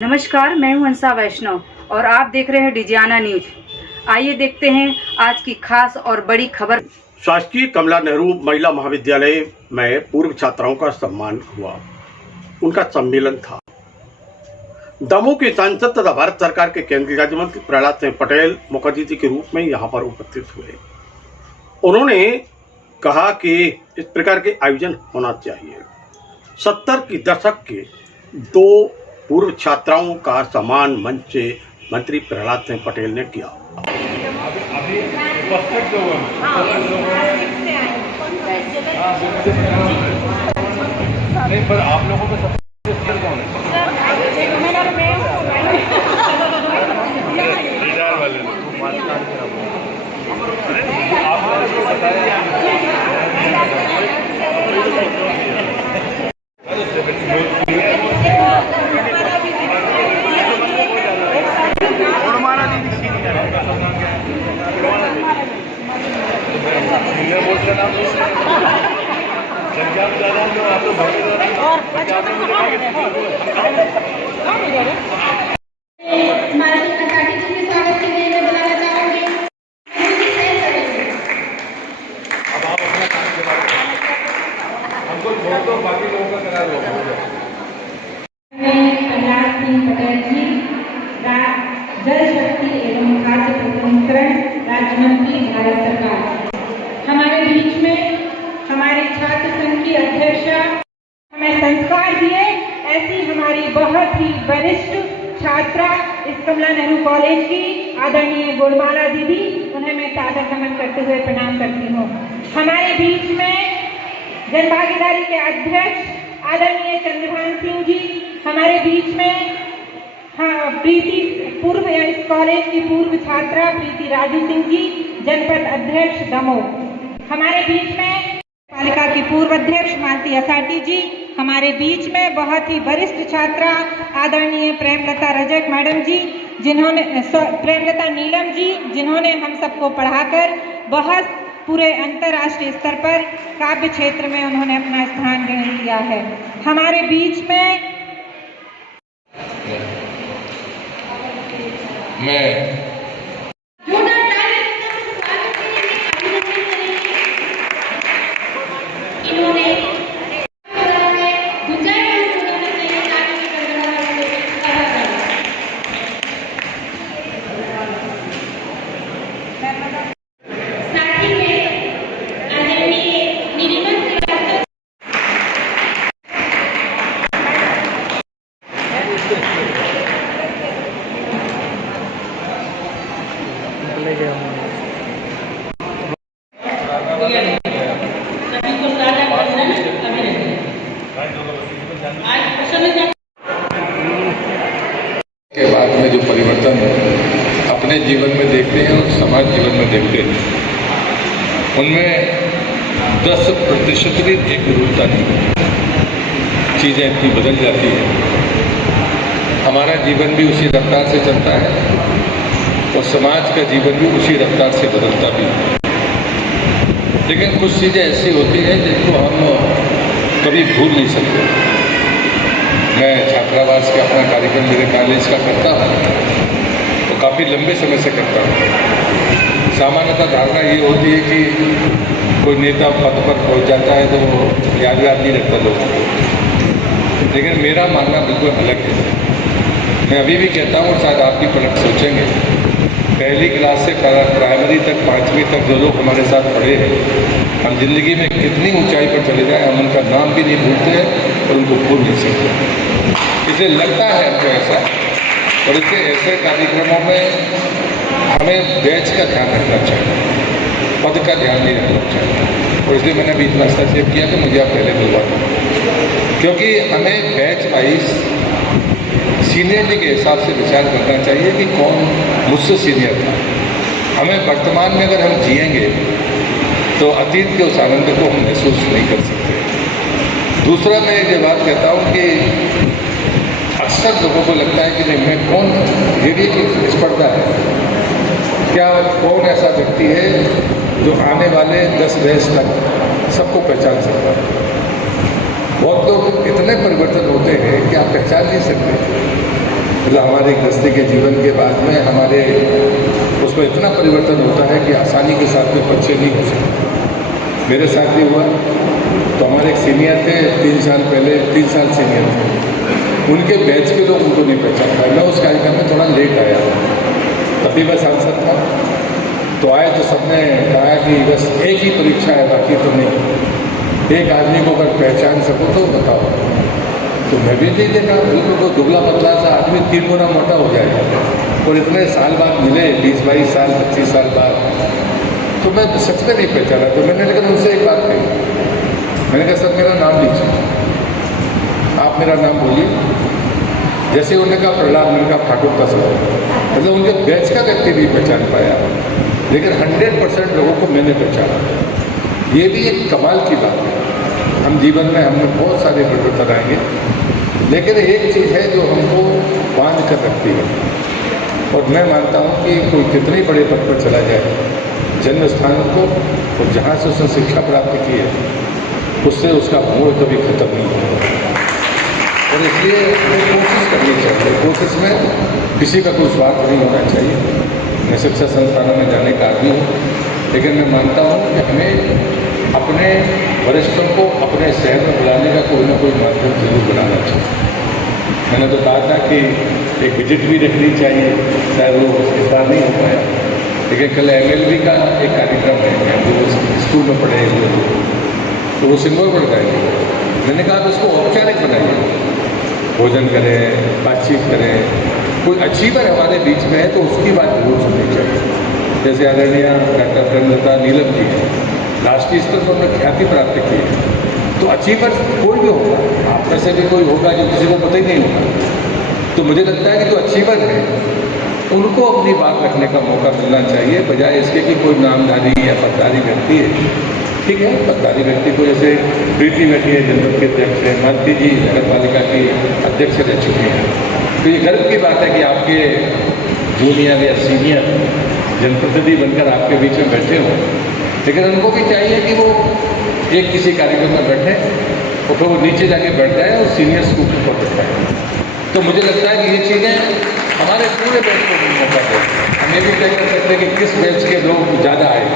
नमस्कार, मैं हूं हंसा वैष्णव और आप देख रहे हैं डिजियाना न्यूज। आइए देखते हैं आज की खास और बड़ी खबर। शासकीय कमला नेहरू महिला महाविद्यालय में पूर्व छात्राओं का सम्मान हुआ। उनका सम्मेलन था। दमोह के सांसद तथा भारत सरकार के केंद्रीय राज्य मंत्री प्रहलाद सिंह पटेल मुख्य अतिथि के रूप में यहां पर उपस्थित हुए। उन्होंने कहा कि इस प्रकार के आयोजन होना चाहिए। 70 की दशक के दो पूर्व छात्राओं का सम्मान मंच से मंत्री प्रहलाद सिंह पटेल ने किया। अभी उपस्थित लोगों नहीं, पर आप लोगों में सबसे सीनियर कौन है? लीडर वाले आप लोगों को बताया बाकी लोगों का करार होगा। प्रहलाद सिंह पटेल जी जल शक्ति एवं खाद्य प्रसंस्करण राज्य मंत्री भारत सरकार। हमारे बीच में हमारे छात्र संघ की अध्यक्षा हमें संस्कार दिए, ऐसी हमारी बहुत ही वरिष्ठ छात्रा इस कमला नेहरू कॉलेज की आदरणीय गोलमाला दीदी, उन्हें मैं सादर नमन करते हुए प्रणाम करती हूँ। हमारे बीच में जन भागीदारी के अध्यक्ष आदरणीय चंद्रभान सिंह जी, हमारे बीच में प्रीति पूर्व इस कॉलेज की पूर्व छात्रा प्रीति राजू सिंह जी, जनपद अध्यक्ष दमोह। हमारे बीच में पालिका की पूर्व अध्यक्ष मालती असाटी जी, हमारे बीच में बहुत ही वरिष्ठ छात्रा आदरणीय प्रेमलता रजक मैडम जी, प्रेमलता नीलम जी, जिन्होंने हम सबको पढ़ाकर बहुत पूरे अंतर्राष्ट्रीय स्तर पर काव्य क्षेत्र में उन्होंने अपना स्थान ग्रहण किया है। हमारे बीच में के बाद में जो परिवर्तन अपने जीवन में देखते हैं और समाज जीवन में देखते हैं, उनमें 10% भी एकरूपता नहीं। चीज़ें इतनी बदल जाती हैं। हमारा जीवन भी उसी रफ्तार से चलता है और समाज का जीवन भी उसी रफ्तार से बदलता भी है। लेकिन कुछ चीज़ें ऐसी होती हैं जिनको हम कभी भूल नहीं सकते। मैं छात्रावास का अपना कार्यक्रम मेरे कॉलेज का करता हूँ तो काफ़ी लंबे समय से करता हूँ। सामान्यतः धारणा ये होती है कि कोई नेता पद पर पहुँच जाता है तो वो याद नहीं रखता लोगों को, लेकिन मेरा मानना बिल्कुल अलग है। मैं अभी भी कहता हूँ, शायद आप भी पलट सोचेंगे, पहली क्लास से प्राइमरी तक 5वीं तक जो लोग हमारे साथ पढ़े हैं, हम जिंदगी में कितनी ऊंचाई पर चले जाएं, हम उनका नाम भी नहीं भूलते और उनको भूल नहीं सकते। इसे लगता है हमको ऐसा, और इसके ऐसे कार्यक्रमों में हमें बैच का ध्यान रखना चाहिए, पद का ध्यान नहीं रखना चाहिए। और इसलिए मैंने अभी इतना हस्तक्षेप किया कि मुझे आप पहले मिलवा दो, क्योंकि हमें बैच वाइज सीनियरिटी के हिसाब से विचार करना चाहिए कि कौन मुझसे सीनियर था। हमें वर्तमान में अगर हम जिएंगे तो अतीत के उस आनंद को हम महसूस नहीं कर सकते। दूसरा, मैं ये बात कहता हूँ कि अक्सर लोगों को लगता है कि नहीं, मैं कौन, ये भी एक स्पर्धा है। क्या कौन ऐसा व्यक्ति है जो आने वाले 10 वर्ष तक सबको पहचान सकता है? बहुत लोग इतने परिवर्तन होते हैं कि आप पहचान नहीं सकते। मतलब हमारे गृहस्थी के जीवन के बाद में हमारे उसमें इतना परिवर्तन होता है कि आसानी के साथ में परिचय नहीं हो सकता। मेरे साथ भी हुआ। तो हमारे एक सीनियर थे 3 साल पहले, 3 साल सीनियर थे, उनके बैच के लोग उनको नहीं पहचान पाए। मैं उस कार्यक्रम में थोड़ा लेट आया, तभी मैं सांसद था। तो आए तो सबने कहा कि बस एक ही परीक्षा है, बाकी तो नहीं। एक आदमी को अगर पहचान सको तो बताओ। तो मैं भी नहीं देखा, बिल्कुल तो दुबला पतला सा आदमी 3 गुना मोटा हो जाएगा, और इतने साल बाद मिले, 20-22 साल 25 साल बाद, तो मैं सच में नहीं पहचाना। तो मैंने लेकिन उनसे एक बात कही, मैंने कहा सर मेरा नाम लीजिए, आप मेरा नाम बोलिए। जैसे उन्होंने कहा प्रहलाद, मैंने कहा ठाकुर का सर, मतलब उनके बैच का व्यक्ति नहीं पहचान पाया, लेकिन 100% लोगों को मैंने पहचाना। ये भी एक कमाल की बात है। हम जीवन में हमने बहुत सारे परिवर्तन आएंगे, लेकिन एक चीज़ है जो हमको बांध कर रखती है, और मैं मानता हूँ कि कोई कितने बड़े पद पर चला जाए, जन्म स्थान को और जहाँ से उसने शिक्षा प्राप्त की है, उससे उसका मोह कभी खत्म नहीं होगा। और इसलिए हमें कोशिश करनी चाहिए, कोशिश में किसी का कोई स्वार्थ नहीं होना चाहिए। मैं शिक्षा संस्थानों में जाने का आदमी हूँ, लेकिन मैं मानता हूँ कि हमें अपने वरिष्ठों को अपने शहर में बुलाने का कोई ना कोई माध्यम जरूर बनाना चाहिए। मैंने तो कहा था कि एक विजिट भी रखनी चाहिए, शायद वो इस बार नहीं हो पाया, लेकिन कल MLB का एक कार्यक्रम है, वो स्कूल में पढ़े हुए तो वो सिंगल पढ़ जाएंगे। मैंने कहा तो उसको औपचारिक बनाइए, भोजन करें, बातचीत करें। कोई अचीवर हमारे बीच में है तो उसकी बात जरूर सुननी चाहिए। जैसे आदरणीय डॉक्टर प्रेमलता नीलम जी हैं, राष्ट्रीय स्तर पर उन्होंने ख्याति प्राप्त की है। तो अचीवर कोई भी होगा, आप में से भी कोई होगा जो किसी को पता ही नहीं होगा। तो मुझे लगता है कि जो अचीवर है उनको अपनी बात रखने का मौका मिलना चाहिए, बजाय इसके कि कोई नामधारी या पदधारी व्यक्ति है। ठीक है, पदधारी व्यक्ति को जैसे प्रीति बैठी है जनपद के अध्यक्ष है, मालती जी नगर पालिका की अध्यक्ष रह चुकी हैं, तो ये गर्व की बात है कि आपके जूनियर या सीनियर जनप्रतिनिधि बनकर आपके बीच में बैठे हों। लेकिन उनको भी चाहिए कि वो एक किसी कार्यक्रम में बैठे और फिर वो नीचे जाके बैठ जाए और सीनियर्स को ऊपर बैठाए। तो मुझे लगता है कि ये चीज़ें हमारे पूरे बैच को भी मौका दें। हम ये भी तय कर सकते हैं कि किस बैच के लोग ज़्यादा आए।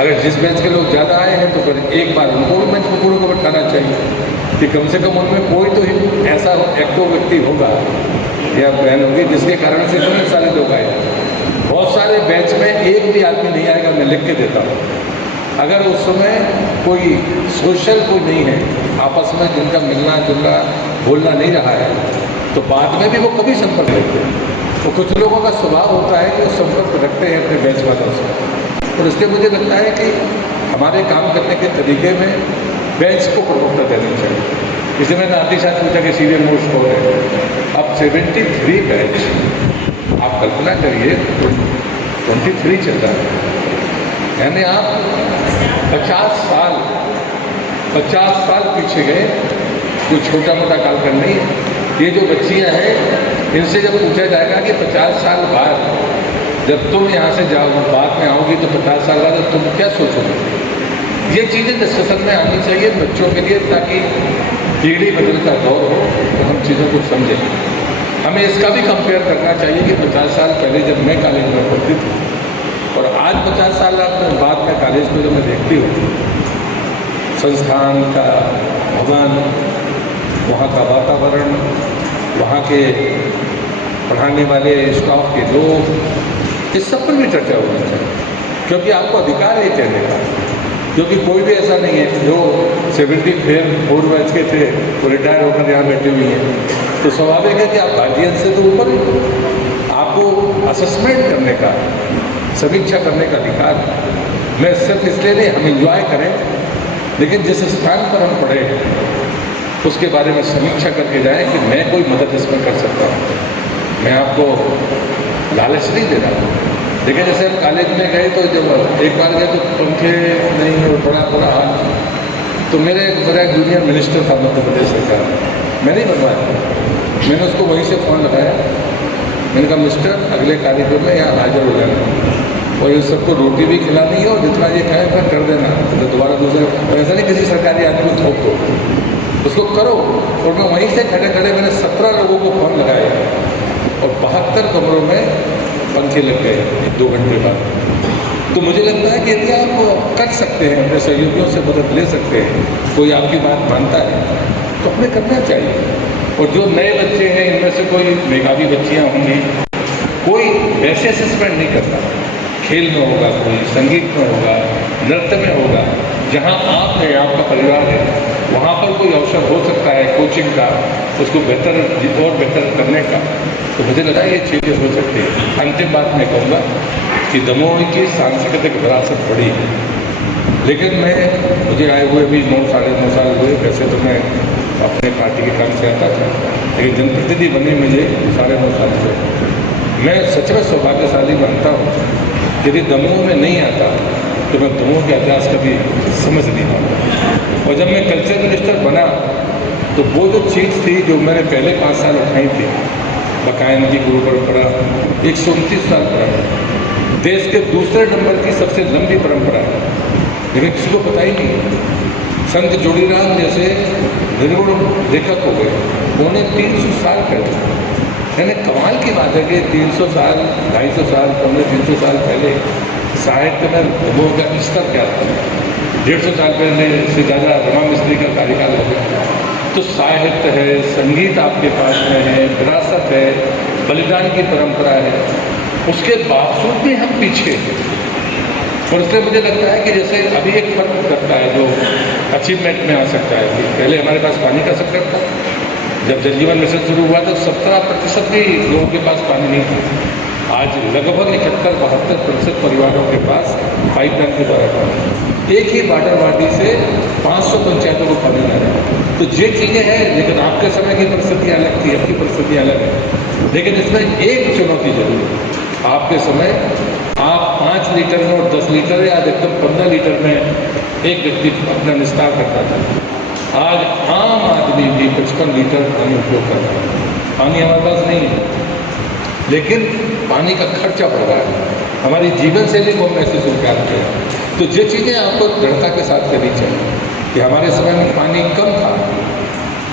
अगर जिस बैच के लोग ज़्यादा आए हैं तो फिर एक बार उनको भी बेंच पर पूरे को बैठाना चाहिए कि कम से कम उनमें कोई तो ही ऐसा एक्टिव व्यक्ति होगा या बहन होगी जिसके कारण से इतने सारे लोग आए। बहुत सारे बैच में एक भी आदमी नहीं आएगा, मैं लिख के देता हूँ। अगर उस समय कोई सोशल कोई नहीं है, आपस में जिनका मिलना जुलना बोलना नहीं रहा है, तो बाद में भी वो कभी संपर्क रखते हैं। तो कुछ लोगों का स्वभाव होता है कि वो संपर्क रखते हैं अपने बैच वालों से, और इसलिए मुझे लगता है कि हमारे काम करने के तरीके में बैच को प्रमुखता देनी चाहिए। इसे मैंने आते साथ पूछा कि सीनियर मोस्ट कौन है। अब 73 बैच, आप कल्पना करिए 23 चल रहा है, यानी आप 50 साल पीछे गए। कोई छोटा मोटा कालखंड नहीं है। ये जो बच्चियां हैं, इनसे जब पूछा जाएगा कि 50 साल बाद जब तुम यहाँ से जाओ बाद में आओगी तो 50 साल बाद तुम क्या सोचोगे, ये चीज़ें डिस्कशन में आनी चाहिए बच्चों के लिए, ताकि पीढ़ी बदलता दौर हो तो हम चीज़ों को समझें। हमें इसका भी कंपेयर करना चाहिए कि 50 साल पहले जब मैं कॉलेज में पढ़ती थी और आज 50 साल बाद में कॉलेज में जब मैं देखती हूँ, संस्थान का भवन, वहाँ का वातावरण, वहाँ के पढ़ाने वाले स्टाफ के लोग, इस सब पर भी चर्चा होनी चाहिए, क्योंकि आपको अधिकार है कहने का। क्योंकि कोई भी ऐसा नहीं है जो 74 बैच के थे वो रिटायर होकर यहाँ बैठे हुए हैं। तो स्वाभाविक है कि आप गार्जियन से तो ऊपर आपको असेसमेंट करने का, समीक्षा करने का अधिकार है। मैं सिर्फ इसलिए नहीं, हम इंजॉय करें, लेकिन जिस स्थान पर हम पढ़े उसके बारे में समीक्षा करके जाएं कि मैं कोई मदद इसमें कर सकता हूँ। मैं आपको लालच नहीं दे रहा हूँ, लेकिन जैसे हम कॉलेज में गए तो जब एक बार गए तो पंखे नहीं और बड़ा हाल, तो मेरा एक जूनियर मिनिस्टर था मध्य प्रदेश सरकार, मैं नहीं बनवाया, मैंने उसको वहीं से फ़ोन लगाया। मैंने कहा मिस्टर अगले कार्यक्रम में यहाँ हाजिर हो जाना और इन सबको रोटी भी खिलानी है और जितना ये खाए फिर कर देना, तो दोबारा दूसरा ऐसा नहीं किसी सरकारी आदमी को थोप दो, उसको करो। और मैं वहीं से खड़े खड़े मैंने 17 लोगों को फ़ोन लगाया 72 कमरों में पंखे लग गए 2 घंटे बाद। तो मुझे लगता है कि यदि आप कर सकते हैं, अपने सहयोगियों से मदद ले सकते हैं, कोई आपकी बात मानता है तो हमें करना चाहिए। और जो नए बच्चे हैं, इनमें से कोई मेधावी बच्चियाँ होंगी, कोई वैसे असेसमेंट नहीं करता, खेल में होगा, कोई संगीत में होगा, नृत्य में होगा, जहाँ आप हैं, आपका परिवार है, वहाँ पर कोई अवसर हो सकता है कोचिंग का, उसको बेहतर और बेहतर करने का। तो मुझे लगा ये चीज़ें हो सकती है। अंतिम बात मैं कहूँगा कि दमोह की सांस्कृतिक विरासत बड़ी है, लेकिन मुझे आए हुए भी 9 साढ़े 9 साल हुए। वैसे तो मैं अपने पार्टी के काम से आता था, लेकिन जनप्रतिनिधि बने मुझे 9.5 साल हुए। मैं सच में सौभाग्यशाली मानता हूँ। यदि दमोह में नहीं आता तो मैं दमोह का इतिहास कभी समझ नहीं पाता। और जब मैं कल्चर मिनिस्टर बना तो वो जो चीज़ थी जो मैंने पहले 5 साल उठाई थी, बकायन की गुरु परंपरा 129 साल पुरानी, देश के दूसरे नंबर की सबसे लंबी परंपरा है, लेकिन किसी को पता ही नहीं। संत जोड़ीराम जैसे निर्गुण लेखक हो गए, उन्होंने 300 साल पहले, यानी कमाल की बात है कि 300 साल 250 साल 300 साल पहले साहित्य में दमोह का स्तर क्या था। 150 साल पहले से ज़्यादा रमा मिस्त्री का कार्यकाल हो गया। तो साहित्य है, संगीत आपके पास में है, विरासत है, बलिदान की परंपरा है, उसके बावजूद भी हम पीछे हैं। और इसलिए मुझे लगता है कि जैसे अभी एक फर्क करता है जो अचीवमेंट में आ सकता है कि पहले हमारे पास पानी का संकट था। जब जल जीवन मिशन शुरू हुआ तो 17% भी लोगों के पास पानी नहीं था। आज लगभग 71-72% परिवारों के पास पाइपलाइन के द्वारा पानी, एक ही बाडर वाडी से 500 पंचायतों को पानी ला रहा है। तो ये चीज़ें हैं, लेकिन आपके समय की परिस्थिति अलग थी, आपकी परिस्थिति अलग है। लेकिन इसमें एक चुनौती जरूर है। आपके समय आप 5 लीटर में और 10 लीटर या अधिकतम 15 लीटर में एक व्यक्ति अपना निस्तार करता था। आज आम आदमी भी 55 लीटर पानी उपयोग करता है। पानी हमारे पास नहीं है, लेकिन पानी का खर्चा बढ़ रहा है, हमारी जीवन शैली को हम ऐसे स्वीकार करें। तो ये चीज़ें आपको दृढ़ता के साथ करनी चाहिए कि हमारे समय में पानी कम था,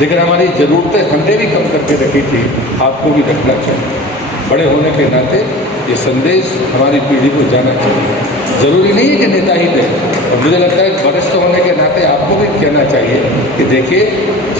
लेकिन हमारी ज़रूरतें हमने भी कम करके रखी थी, आपको भी रखना चाहिए। बड़े होने के नाते ये संदेश हमारी पीढ़ी को जाना चाहिए। ज़रूरी नहीं है कि नेता ही दें, और मुझे लगता है वरिष्ठ होने के नाते आपको भी कहना चाहिए कि देखिए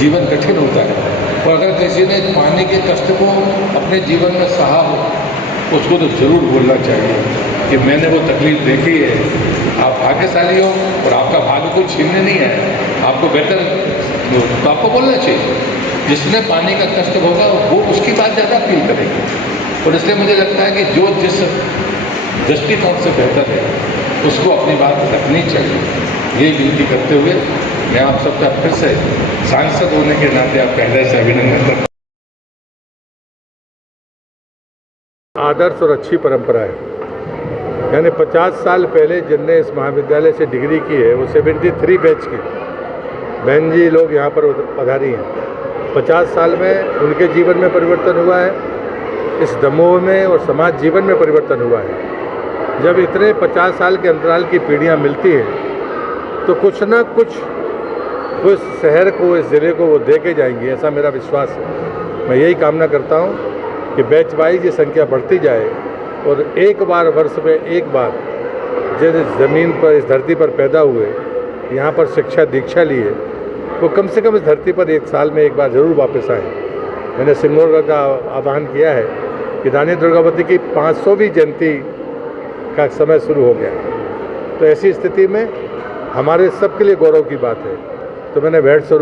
जीवन कठिन होता है, और अगर किसी ने पानी के कष्ट को अपने जीवन में सहा हो, उसको तो ज़रूर बोलना चाहिए कि मैंने वो तकलीफ देखी है। आप भाग्यशाली हो और आपका भाग्य कोई छीनने नहीं है, आपको बेहतर तो आपको बोलना चाहिए। जिसने पानी का कष्ट होगा वो उसकी बात ज़्यादा फील करेगी। और इसलिए मुझे लगता है कि जो जिस दृष्टिकोण से बेहतर है उसको अपनी बात रखनी चाहिए। ये विनती करते हुए मैं आप सबका फिर से सांसद होने के नाते आप पहले से अभिनंदन करता हूँ। आदर्श और अच्छी परंपरा है। यानी 50 साल पहले जिनने इस महाविद्यालय से डिग्री की है वो 73 बैच की बहन जी लोग यहाँ पर पधारी हैं। 50 साल में उनके जीवन में परिवर्तन हुआ है, इस दमोह में और समाज जीवन में परिवर्तन हुआ है। जब इतने 50 साल के अंतराल की पीढ़ियाँ मिलती हैं तो कुछ ना कुछ उस शहर को, इस ज़िले को वो दे के जाएंगी, ऐसा मेरा विश्वास है। मैं यही कामना करता हूँ कि बैच वाइज ये संख्या बढ़ती जाए और एक बार वर्ष में एक बार जिस ज़मीन पर, इस धरती पर पैदा हुए, यहाँ पर शिक्षा दीक्षा लिए, वो कम से कम इस धरती पर 1 साल में एक बार ज़रूर वापस आए। मैंने सिंगोरगढ़ का आह्वान किया है कि रानी दुर्गावती की 500वीं जयंती का समय शुरू हो गया। तो ऐसी स्थिति में हमारे सबके लिए गौरव की बात है। तो मैंने भेंट स्वरूप